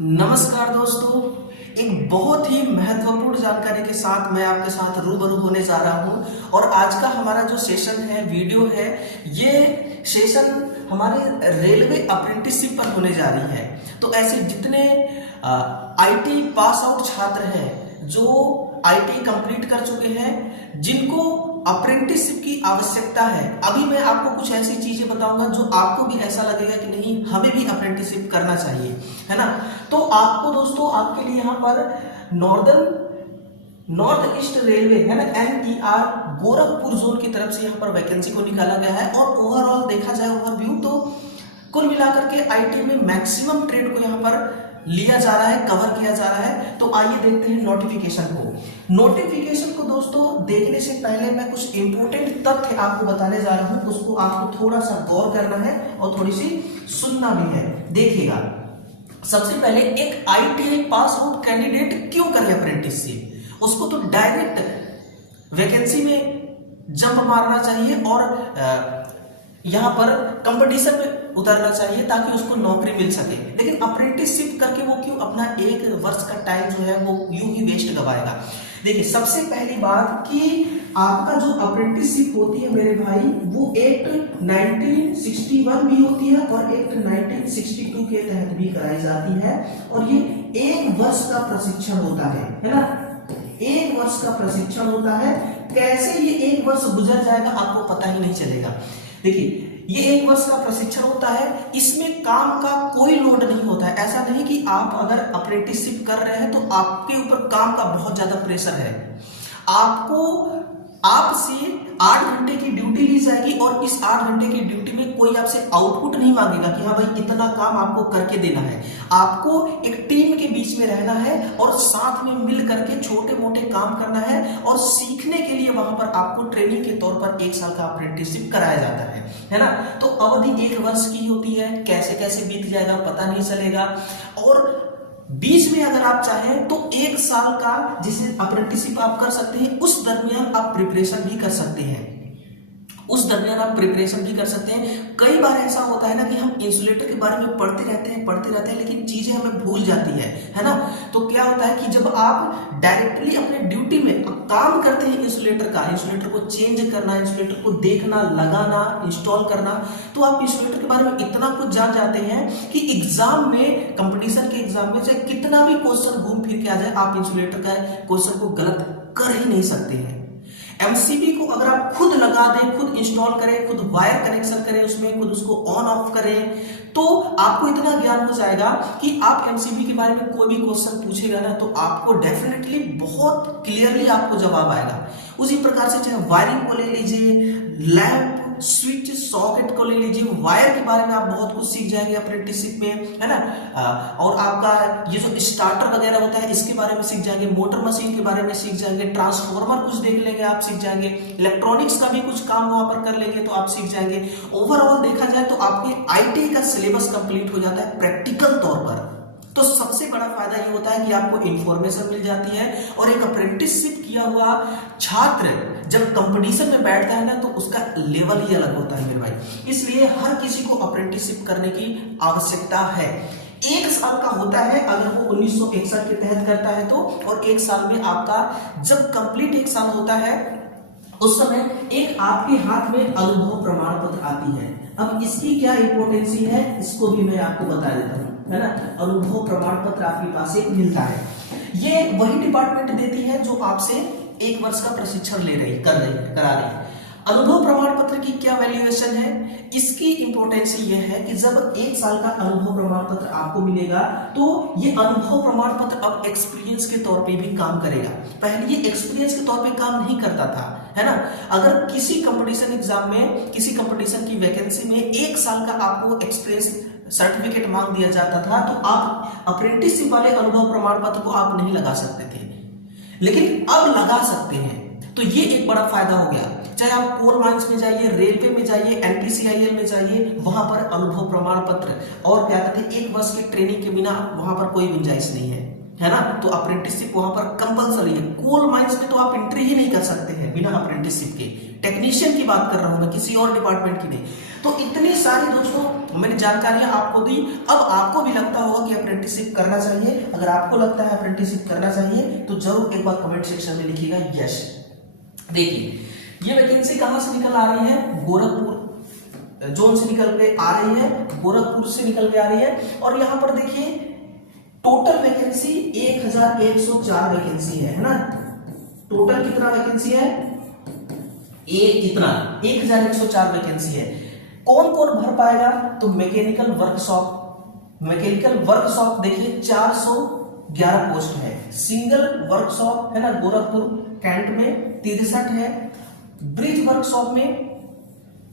नमस्कार दोस्तों, एक बहुत ही महत्वपूर्ण जानकारी के साथ मैं आपके साथ रूबरू होने जा रहा हूं। और आज का हमारा जो सेशन है, वीडियो है, ये सेशन हमारे रेलवे अप्रेंटिसशिप पर होने जा रही है। तो ऐसे जितने आईटी पास आउट छात्र हैं जो आईटी कंप्लीट कर चुके हैं, जिनको अप्रेंटिसशिप की आवश्यकता है, अभी मैं आपको कुछ ऐसी चीजें बताऊंगा जो आपको भी ऐसा लगेगा कि नहीं, हमें भी अप्रेंटिसशिप करना चाहिए, है ना। तो आपको दोस्तों, आपके लिए यहाँ पर नॉर्थ ईस्ट रेलवे है ना, NER गोरखपुर जोन की तरफ से यहाँ पर वैकेंसी को निकाला गया है। और ओवरऑल देखा जाए, ओवरव्यू, तो कुल मिलाकर के आईटी में मैक्सिमम ट्रेड को यहाँ पर लिया जा रहा है, कवर किया जा रहा है। तो आइए देखते हैं नोटिफिकेशन को। नोटिफिकेशन को दोस्तों देखने से पहले मैं कुछ इंपोर्टेंट तथ्य आपको बताने जा रहा हूं, उसको आपको थोड़ा सा गौर करना है और थोड़ी सी सुनना भी है। देखिएगा, सबसे पहले एक आईटीआई पास आउट कैंडिडेट क्यों करे अप्रेंटिसशिप? उसको तो डायरेक्ट वैकेंसी में जंप मारना चाहिए और यहां पर कंपटीशन में उतरना चाहिए ताकि उसको नौकरी मिल सके। लेकिन अप्रेंटिसशिप करके वो क्यों अपना एक वर्ष का टाइम जो है वो यूं ही वेस्ट गवाएगा? देखिए, सबसे पहली बात कि आपका जो अप्रेंटिसशिप होती है मेरे भाई, वो एक्ट 1961 भी होती है और एक्ट 1962 के तहत भी कराई जाती है। और ये एक वर्ष का प्रशिक्षण होता है ना, एक वर्ष का प्रशिक्षण होता है। कैसे ये एक वर्ष गुजर जाएगा आपको पता ही नहीं चलेगा। देखिए, ये एक वर्ष का प्रशिक्षण होता है, इसमें काम का कोई लोड नहीं होता है। ऐसा नहीं कि आप अगर अप्रेंटिसशिप कर रहे हैं तो आपके ऊपर काम का बहुत ज्यादा प्रेशर है। आपसे 8 घंटे की ड्यूटी ली जाएगी और इस 8 घंटे की ड्यूटी में कोई आपसे आउटपुट नहीं मांगेगा कि हाँ भाई इतना काम आपको करके देना है। आपको एक टीम के बीच में रहना है और साथ में मिल करके छोटे मोटे काम करना है। और सीखने के लिए वहां पर आपको ट्रेनिंग के तौर पर 1 साल का अप्रेंटिसशिप कराया जाता है ना। तो अवधि 1 वर्ष की होती है, कैसे कैसे बीत जाएगा पता नहीं चलेगा। और बीच में अगर आप चाहें तो 1 साल का जिसे अप्रेंटिसशिप आप कर सकते हैं, उस दरमियान आप प्रिपरेशन भी कर सकते हैं। कई बार ऐसा होता है ना कि हम इंसुलेटर के बारे में पढ़ते रहते हैं लेकिन चीजें हमें भूल जाती है ना। तो क्या होता है कि जब आप डायरेक्टली अपने ड्यूटी में काम करते हैं इंसुलेटर को चेंज करना, इंसुलेटर को देखना, लगाना, इंस्टॉल करना, तो आप इंसुलेटर के बारे में इतना कुछ जान जाते हैं कि एग्जाम में, कंपटीशन के एग्जाम में, चाहे कितना भी क्वेश्चन घूम फिर के आ जाए, आप इंसुलेटर का क्वेश्चन को गलत कर ही नहीं सकते हैं। एमसीबी को अगर आप खुद लगा दें, खुद इंस्टॉल करें, खुद वायर कनेक्शन करें, उसमें खुद उसको ऑन ऑफ करें, तो आपको इतना ज्ञान हो जाएगा कि आप एमसीबी के बारे में कोई भी क्वेश्चन पूछेगा ना तो आपको डेफिनेटली बहुत क्लियरली आपको जवाब आएगा। उसी प्रकार से चाहे वायरिंग को ले लीजिए, लैंप, स्विच, सॉकेट को ले लीजिए, वायर के बारे में आप बहुत कुछ सीख जाएंगे अप्रेंटिसशिप में, है ना। और आपका ये जो स्टार्टर वगैरह होता है इसके बारे में सीख जाएंगे, मोटर मशीन के बारे में सीख जाएंगे, ट्रांसफॉर्मर कुछ देख लेंगे आप सीख जाएंगे, इलेक्ट्रॉनिक्स का भी कुछ काम वहां पर कर लेंगे तो आप सीख जाएंगे। ओवरऑल देखा जाए तो आपके आईटी का सिलेबस कंप्लीट हो जाता है प्रैक्टिकल तौर पर। तो सबसे बड़ा फायदा ये होता है कि आपको इंफॉर्मेशन मिल जाती है। और एक अप्रेंटिसशिप किया हुआ छात्र जब कंपटीशन में बैठता है ना तो उसका लेवल ही अलग होता है मेरे भाई। इसलिए हर किसी को अप्रेंटिसशिप करने की आवश्यकता है। 1 साल का होता है अगर वो 1961 के तहत करता है तो, और 1 साल में आपका जब कंप्लीट 1 साल होता है उस समय एक आपके हाथ में अनुभव प्रमाण पत्र आती है। अब इसकी क्या इंपोर्टेंसी है इसको भी मैं आपको बता देता हूं, है ना। अनुभव प्रमाण पत्र आपके पास एक मिलता है, ये वही डिपार्टमेंट देती है जो आपसे 1 वर्ष का प्रशिक्षण करा रही है। अनुभव प्रमाण पत्र की क्या वैल्यूएशन है? इसकी इंपोर्टेंसी यह है कि जब 1 साल का अनुभव प्रमाण पत्र आपको मिलेगा तो ये अनुभव प्रमाण पत्र अब एक्सपीरियंस के तौर पे भी काम करेगा। पहले ये एक्सपीरियंस के तौर पे काम नहीं करता था, है ना। अगर किसी कंपटीशन एग्जाम में, किसी कंपटीशन की वैकेंसी में 1 साल का आपको एक्सपीरियंस सर्टिफिकेट मांग दिया जाता था तो आप अप्रेंटिसशिप वाले अनुभव प्रमाण पत्र को आप नहीं लगा सकते थे, लेकिन अब लगा सकते हैं। तो ये एक बड़ा फायदा हो गया। चाहे आप कोल माइंस में जाइए, रेलवे में जाइए, एनपीसीआईएल में जाइए, वहां पर अनुभव प्रमाण पत्र और क्या कहते हैं 1 वर्ष की ट्रेनिंग के बिना वहां पर कोई गुंजाइश नहीं है ना। तो अप्रेंटिसशिप वहां पर कंपलसरी है। कोल माइंस में तो आप एंट्री ही नहीं कर सकते हैं बिना अप्रेंटिसशिप के। टेक्नीशियन की बात कर रहा हूं मैं, किसी और डिपार्टमेंट की नहीं। तो इतनी सारी दोस्तों मैंने जानकारियां आपको दी। अब आपको भी लगता होगा कि अप्रेंटिसशिप करना चाहिए। अगर आपको लगता है अप्रेंटिसशिप करना चाहिए तो जरूर एक बार कमेंट सेक्शन में लिखिएगा यस। देखिए ये वैकेंसी कहां से निकल आ रही है, गोरखपुर जोन से निकल के आ रही है, गोरखपुर से निकल के आ रही है। और यहां पर देखिए टोटल वैकेंसी 1104 वैकेंसी है ना। टोटल कितना वैकेंसी है, इतना 1104 वैकेंसी है। कौन कौन भर पाएगा, तो मैकेनिकल वर्कशॉप देखिए 411 पोस्ट है। सिंगल वर्कशॉप है ना गोरखपुर कैंट में 63 है। ब्रिज वर्कशॉप में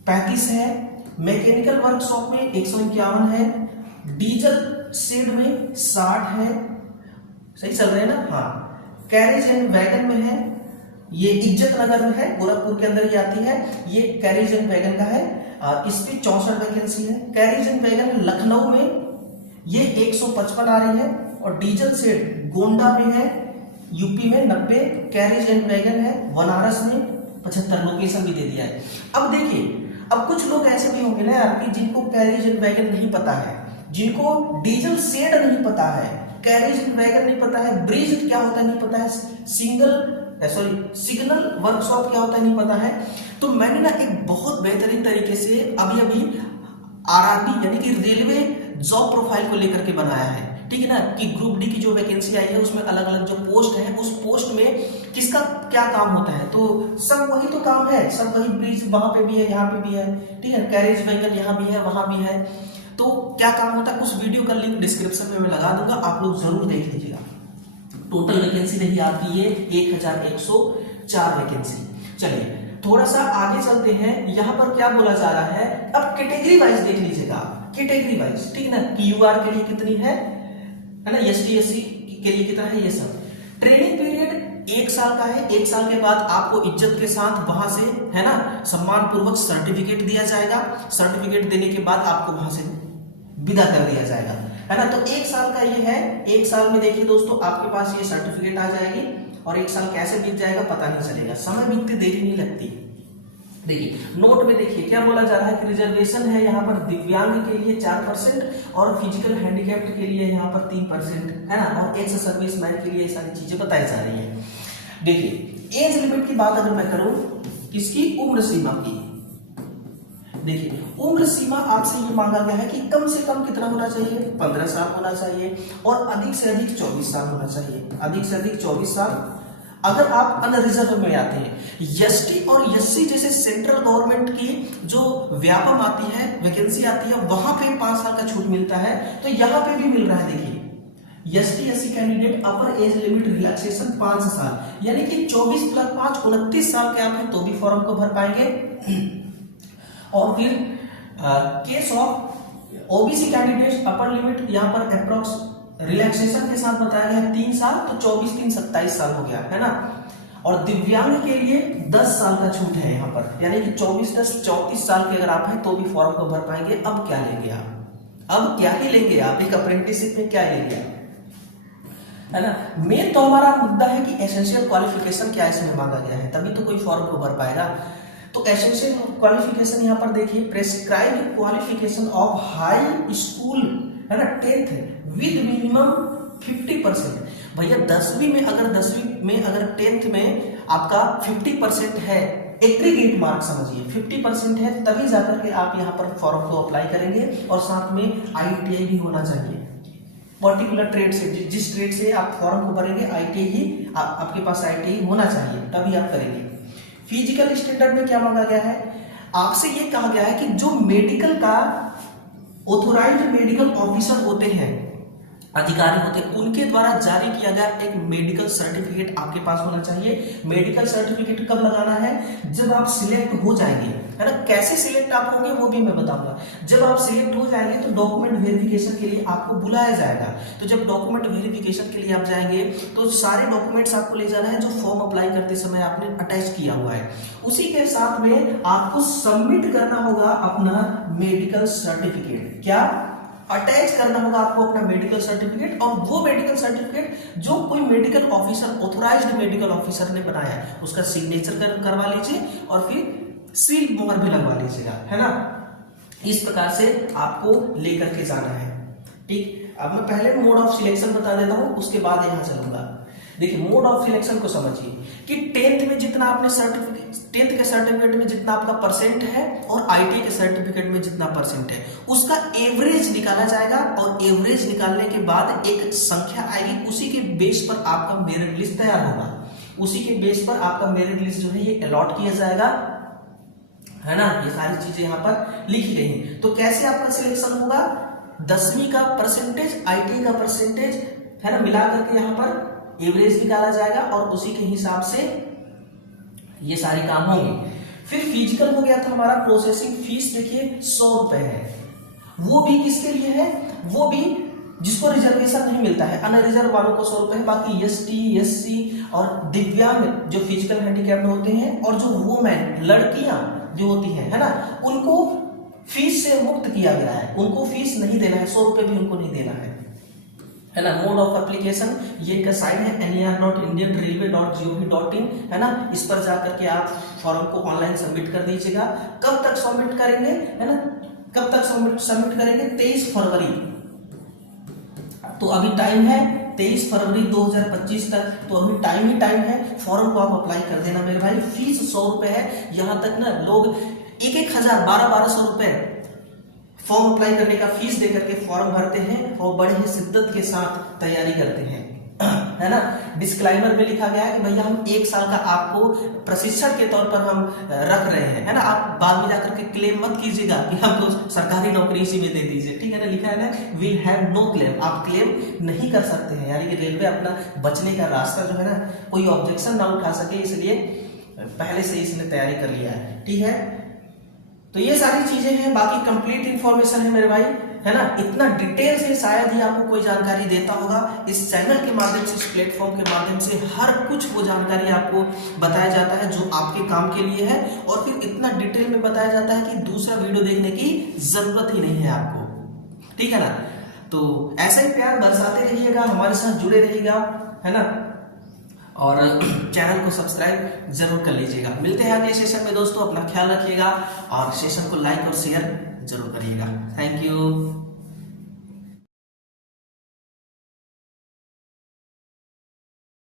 35 है। मैकेनिकल वर्कशॉप में 151 है। डीजल शेड में 60 है। सही चल रहे हैं ना, हाँ। कैरेज एंड वैगन में है, ये इज्जत नगर में है, गोरखपुर के अंदर ही आती है। ये कैरेज एंड वैगन का है, इस पे 64 वैकेंसी है। कैरेज एंड वैगन लखनऊ में ये 155 आ रही है। और डीजल शेड गोंडा में है, यूपी में 90। कैरेज एंड वैगन है बनारस में 75, लोकेशन भी दे दिया है। अब देखिए, अब कुछ लोग ऐसे भी होंगे ना यार कि जिनको कैरेज एंड वैगन नहीं पता है, जिनको डीजल शेड नहीं पता है, कैरेज एंड वैगन नहीं पता है, ब्रिज क्या होता है नहीं पता है, सिग्नल वर्कशॉप क्या होता है नहीं पता है। तो मैंने ना एक बहुत बेहतरीन तरीके से अभी आरआरबी यानी कि रेलवे जॉब प्रोफाइल को लेकर के बनाया है, ठीक है ना, कि ग्रुप डी की जो वैकेंसी आई है उसमें अलग अलग जो पोस्ट है उस पोस्ट में किसका क्या काम होता है। तो सब वही तो काम है, सब वही। ब्रिज वहां पे भी है, यहाँ पे भी है, ठीक है। कैरेज वैगन यहाँ भी है, वहां भी है। तो क्या काम होता है, उस वीडियो का लिंक डिस्क्रिप्शन में मैं लगा दूंगा, आप लोग जरूर देख लीजिएगा। टोटल वैकेंसी रही आपकी ये 1104 वैकेंसी। चलिए थोड़ा सा आगे चलते हैं। यहां पर क्या बोला जा रहा है, अब कैटेगरी वाइज देख लीजिएगा, कैटेगरी वाइज, ठीक है ना। क्यूआर के लिए कितनी है ना, एसटी एससी के लिए कितना है, ये सब। ट्रेनिंग पीरियड 1 साल का है। 1 साल के बाद आपको इज्जत के साथ वहां से है ना सम्मान पूर्वक सर्टिफिकेट दिया जाएगा। सर्टिफिकेट देने के बाद आपको वहां से विदा कर दिया जाएगा, है ना। तो 1 साल का ये है। 1 साल में देखिए दोस्तों आपके पास ये सर्टिफिकेट आ जाएगी और 1 साल कैसे बीत जाएगा पता नहीं चलेगा, समय बीतते देरी नहीं लगती। देखिए नोट में देखिए क्या बोला जा रहा है कि रिजर्वेशन है यहाँ पर दिव्यांग के लिए 4% और फिजिकल हैंडीकैप्ड के लिए यहाँ पर 3%, है ना। और एक्स सर्विसमैन के लिए ये सारी चीजें बताई जा रही है। देखिए एज लिमिट की बात अगर मैं करूं, किसकी, उम्र सीमा की। देखिए उम्र सीमा आपसे ये मांगा गया है कि कम से कम कितना होना चाहिए, 15 साल होना चाहिए और अधिक से अधिक 24 साल होना चाहिए। अधिक से अधिक 24 साल अगर आप अनरिजर्व में आते हैं। एसटी और एससी जैसे सेंट्रल गवर्नमेंट की जो व्यापम आती है, वैकेंसी आती है, वहां पे 5 साल का छूट मिलता है, तो यहाँ पे भी मिल रहा है। देखिए एसटी एससी कैंडिडेट अपर एज लिमिट रिलैक्सेशन 5 साल, यानी कि 24 + 5 29 साल के आप हैं तो भी फॉर्म को भर पाएंगे। और फिर case of OBC candidate upper limit यहाँ पर अप्रोक्स रिलैक्सेशन के साथ बताया गया 3 साल, तो 24 3 27 साल हो गया, है ना। और दिव्यांग के लिए 10 साल का छूट है यहाँ पर, यानी कि 24 10 34 साल के अगर आप हैं तो भी फॉर्म को भर पाएंगे। अब क्या लेंगे आप, अब क्या ही लेंगे आप, एक अप्रेंटिसशिप में क्या लेंगे आप, है ना। मेन तो हमारा मुद्दा है कि एसेंशियल क्वालिफिकेशन क्या इसमें मांगा गया है, तभी तो कोई फॉर्म को भर पाएगा। तो एसेंशियल क्वालिफिकेशन यहाँ पर देखिए, prescribed qualification of high school, है ना, 10th विद मिनिमम 50%। भैया 10वीं में अगर 10th में आपका 50% है, एग्रीगेट मार्क समझिए 50% है, तभी जाकर के आप यहाँ पर फॉर्म को अप्लाई करेंगे। और साथ में ITI भी होना चाहिए, पर्टिकुलर ट्रेड से, जिस ट्रेड से आप फॉर्म को भरेंगे ITI ही आपके पास ITI होना चाहिए, तभी आप करेंगे। फिजिकल स्टैंडर्ड में क्या मांगा गया है, आपसे ये कहा गया है कि जो मेडिकल का ऑथोराइज्ड मेडिकल ऑफिसर होते हैं, अधिकारी होते हैं, उनके द्वारा जारी किया गया एक मेडिकल सर्टिफिकेट आपके पास होना चाहिए। मेडिकल सर्टिफिकेट कब लगाना है, जब आप सिलेक्ट हो जाएंगे, है ना। कैसे सिलेक्ट आप होंगे वो भी मैं बताऊंगा। जब आप सिलेक्ट हो जाएंगे तो डॉक्यूमेंट वेरिफिकेशन के लिए आपको बुलाया जाएगा। तो जब डॉक्यूमेंट वेरिफिकेशन के लिए आप जाएंगे तो सारे डॉक्यूमेंट्स आपको ले जाना है जो फॉर्म अप्लाई करते समय आपने अटैच किया हुआ है। उसी के साथ में आपको सबमिट करना होगा अपना मेडिकल सर्टिफिकेट। क्या अटैच करना होगा आपको अपना मेडिकल सर्टिफिकेट, और वो मेडिकल सर्टिफिकेट जो कोई medical officer, authorised medical officer ने बनाया है, उसका सिग्नेचर करवा लीजिए और फिर सील मोहर भी लगवा लीजिएगा, है ना। इस प्रकार से आपको लेकर के जाना है। ठीक, अब मैं पहले मोड ऑफ सिलेक्शन बता देता हूं, उसके बाद यहां चलूंगा। देखिए मोड ऑफ सिलेक्शन को समझिए कि टेंथ में जितना आपने टेंथ के सर्टिफिकेट में जितना आपका परसेंट है और आईटी के सर्टिफिकेट में जितना परसेंट है उसका एवरेज निकाला जाएगा, और एवरेज निकालने के बाद एक संख्या आएगी, उसी के बेस पर आपका मेरिट लिस्ट तैयार होगा। उसी के बेस पर आपका मेरिट लिस्ट जो है ये अलॉट किया जाएगा, है ना। ये सारी चीजें यहाँ पर लिखी गई हैं। तो कैसे आपका सिलेक्शन होगा, 10वीं का परसेंटेज, आईटी का परसेंटेज, है ना, मिला करके यहाँ पर एवरेज निकाला जाएगा और उसी के हिसाब से ये सारे काम होंगे। फिर फिजिकल हो गया था हमारा, प्रोसेसिंग फीस देखिए 100 रुपए है। वो भी किसके लिए है, वो भी जिसको रिजर्वेशन नहीं मिलता है, अनरिजर्व वालों को 100 रुपए है। बाकी एसटी, एससी और दिव्यांग जो फिजिकल हैंडीकैप्ड होते हैं और जो वुमेन लड़कियां जो होती हैं, है ना, उनको फीस से मुक्त किया गया है, उनको फीस नहीं देना है, 100 रुपए भी उनको नहीं देना है ना। मोड ऑफ एप्लीकेशन ये इनका साइट है ner.indianrailway.gov.in, है ना। इस पर जाकर के आप फॉर्म को ऑनलाइन सबमिट कर दीजिएगा। कब तक सबमिट करेंगे, है ना, कब तक सबमिट करेंगे, 23 फरवरी। तो अभी टाइम है 23 फरवरी 2025 तक, तो अभी टाइम ही टाइम है। फॉर्म को आप अप्लाई कर देना मेरे भाई। फीस 100 रुपए है। यहां तक ना लोग 1,000 1200 रुपए फॉर्म अप्लाई करने का फीस देकर के फॉर्म भरते हैं और बड़े ही शिद्दत के साथ तैयारी करते हैं, है ना। डिस्क्लाइमर में लिखा गया है कि भैया हम 1 साल का आपको प्रशिक्षण के तौर पर हम रख रहे हैं, है ना। आप बाद में जाकर के क्लेम मत कीजिएगा कि हमको सरकारी नौकरी इसी में दे दीजिए, ठीक है ना। लिखा है ना, विल हैव नो क्लेम, आप क्लेम नहीं कर सकते हैं। यानी कि रेलवे अपना बचने का रास्ता जो है ना, कोई ऑब्जेक्शन ना उठा सके, इसलिए पहले से इसने तैयारी कर लिया है, ठीक है। तो ये सारी चीजें हैं, बाकी कंप्लीट इंफॉर्मेशन है मेरे भाई, है ना। इतना डिटेल से शायद ही आपको कोई जानकारी देता होगा। इस चैनल के माध्यम से, इस प्लेटफॉर्म के माध्यम से हर कुछ वो जानकारी आपको बताया जाता है जो आपके काम के लिए है, और फिर इतना डिटेल में बताया जाता है कि दूसरा वीडियो देखने की जरूरत ही नहीं है आपको, ठीक है ना। तो ऐसा ही प्यार बरसाते रहिएगा, हमारे साथ जुड़े रहिएगा, है ना, और चैनल को सब्सक्राइब जरूर कर लीजिएगा। मिलते हैं अगले सेशन में दोस्तों, अपना ख्याल रखिएगा और सेशन को लाइक और शेयर जरूर करिएगा। Thank you.